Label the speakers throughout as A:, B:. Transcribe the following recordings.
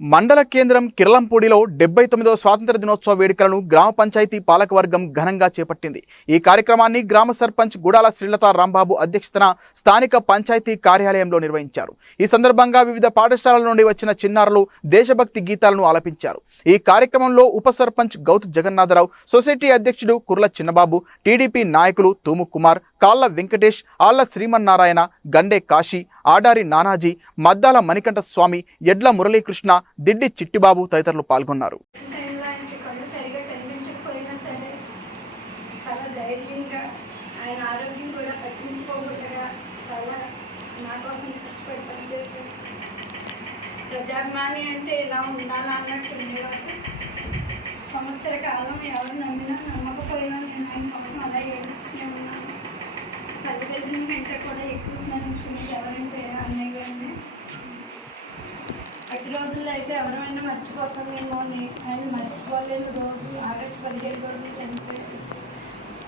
A: మండల కేంద్రం కిరళంపూడిలో డెబ్బై తొమ్మిదవ స్వాతంత్ర దినోత్సవ వేడుకలను గ్రామ పంచాయతీ పాలకవర్గం ఘనంగా చేపట్టింది. ఈ కార్యక్రమాన్ని గ్రామ సర్పంచ్ గుడాల శ్రీలత రాంబాబు అధ్యక్షతన స్థానిక పంచాయతీ కార్యాలయంలో నిర్వహించారు. ఈ సందర్భంగా వివిధ పాఠశాలల నుండి వచ్చిన చిన్నారులు దేశభక్తి గీతాలను ఆలపించారు. ఈ కార్యక్రమంలో ఉప సర్పంచ్ గౌత్ జగన్నాథరావు సొసైటీ అధ్యక్షుడు కుర్ల చిన్నబాబు టీడీపీ నాయకులు తూము కుమార్ కాళ్ళ వెంకటేష్ ఆళ్ళ శ్రీమన్నారాయణ గండే కాశీ ఆడారి నానాజీ మద్దాల మణికంఠ స్వామి ఎడ్ల మురళీకృష్ణ దిడ్డి చిట్టిబాబు తదితరులు పాల్గొన్నారు.
B: ప్రజాభిమాని అంటే ఇలా ఉండాలా అన్నట్టు సంవత్సర కాలం ఎవరు నమ్మిన రోజుల్లో అయితే ఎవరైనా మర్చిపోతామేమో అని ఆయన మర్చిపోలేని రోజు ఆగస్టు పదిహేడు రోజులు చనిపోయారు.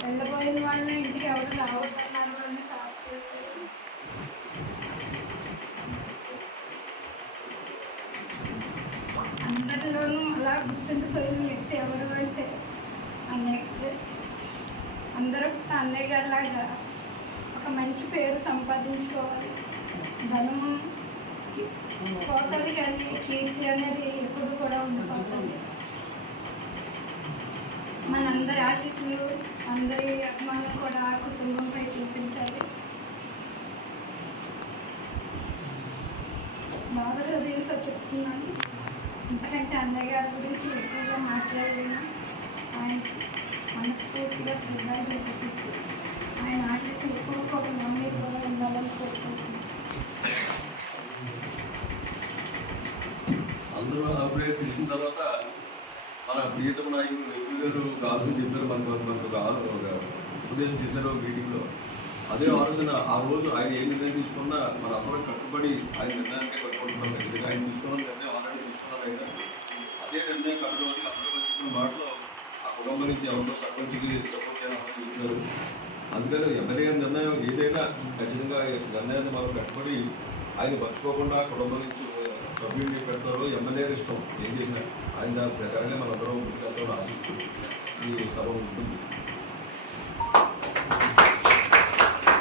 B: వెళ్ళబోయిన వాళ్ళని ఇంటికి ఎవరు రావద్దన్నారు అని సాఫ్ చేశారు. అందరిలోనూ అలా గుర్తుండిపోయిన వ్యక్తి ఎవరు అంటే అన్నయ్య అందరూ అన్నయ్య గారిలాగా ఒక మంచి పేరు సంపాదించుకోవాలి. ధనము కోతలు కానీ కీర్తి అనేది ఎప్పుడు కూడా ఉండిపోతుంది మనందరి ఆశీస్సులు అందరి అభిమానం కూడా ఆ కుటుంబంపై చూపించాలి. బాధ హృదయంతో చెప్తున్నాను. ఎందుకంటే అన్నయ్య గారి గురించి ఎక్కువగా మాట్లాడలేను. ఆయన మనస్ఫూర్తిగా శ్రద్ధాంజలి చూపిస్తూ ఆయన ఆశీస్సులు ఎక్కువ కూడా
C: అందరూ అప్పుడే తర్వాత మన ప్రియతమ నాయకులు వెంకయ్య గారు కాల్సి చెప్పారు మనకు మనకు ఒక ఒక ఉదయం చేశారు మీటింగ్లో. అదే ఆలోచన ఆ రోజు ఆయన ఏ నిర్ణయం తీసుకున్నా మన అందరం కట్టుబడి ఆయన నిర్ణయానికి కట్టుకుంటున్నాం ఖచ్చితంగా ఆయన తీసుకున్న నిర్ణయం ఆల్రెడీ తీసుకున్నారు ఆయన. అదే నిర్ణయం కట్టుబడి అందరూ చెప్పిన మాటలో ఆ కుటుంబం నుంచి ఎవరితో సర్పంచ్కి సపోర్ట్ చేయాలని చెప్తున్నారు అందుకని ఎమ్మెల్యే నిర్ణయం ఏదైనా ఖచ్చితంగా నిర్ణయాన్ని మనం కట్టుబడి ఆయన మర్చిపోకుండా కుటుంబం నుంచి సభ్యుడిని ఇష్టం. ఏం చేసినా. ఆయన దాని ప్రకారంగా మనందరం ముందుకెళ్తామని ఆశిస్తూ ఈ సభ ఉంటుంది